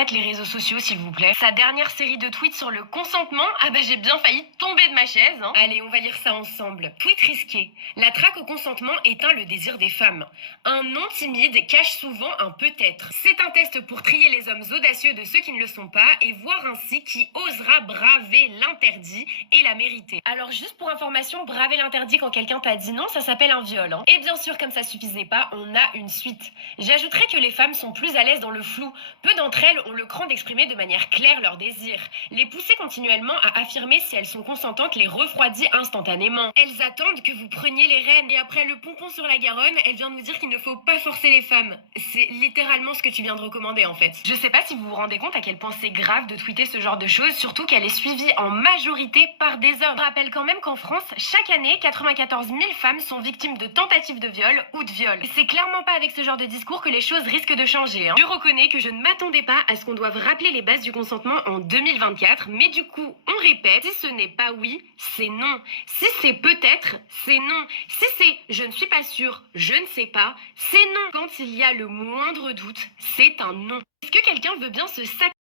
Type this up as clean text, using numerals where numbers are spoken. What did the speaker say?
arrête les réseaux sociaux, s'il vous plaît. Sa dernière série de tweets sur le consentement, j'ai bien failli tomber de ma chaise. Allez, on va lire ça ensemble. Tweet risqué. La traque au consentement éteint le désir des femmes. Un non timide cache souvent un peut-être. C'est un test pour trier les hommes audacieux de ceux qui ne le sont pas et voir ainsi qui osera braver l'interdit et la mériter. Alors juste pour information, braver l'interdit quand quelqu'un t'a dit non, ça s'appelle un viol. Et bien sûr, comme ça suffisait pas, on a une suite. J'ajouterais que les femmes sont plus à l'aise dans le flou. Peu d'entre elles ont le cran d'exprimer de manière claire leurs désirs. Les pousser continuellement à affirmer si elles sont consentantes les refroidit instantanément. Elles attendent que vous preniez les rênes et après le pompon sur la Garonne, elle vient nous dire qu'il ne faut pas forcer les femmes. C'est littéralement ce que tu viens de recommander en fait. Je sais pas si vous vous rendez compte à quel point c'est grave de tweeter ce genre de choses, surtout qu'elle est suivie en majorité par des hommes. Je rappelle quand même qu'en France, chaque année, 94 000 femmes sont victimes de tentatives de viol ou de viol. C'est clairement pas avec ce genre de discours que les choses risquent de changer. Je reconnais que je ne m'attendais pas à ce qu'on doive rappeler les bases du consentement en 2024, mais du coup, on répète, si ce n'est pas oui, c'est non. Si c'est peut-être, c'est non. Si c'est je ne suis pas sûre, je ne sais pas, c'est non. Quand il y a le moindre doute, c'est un non. Est-ce que quelqu'un veut bien se sacrifier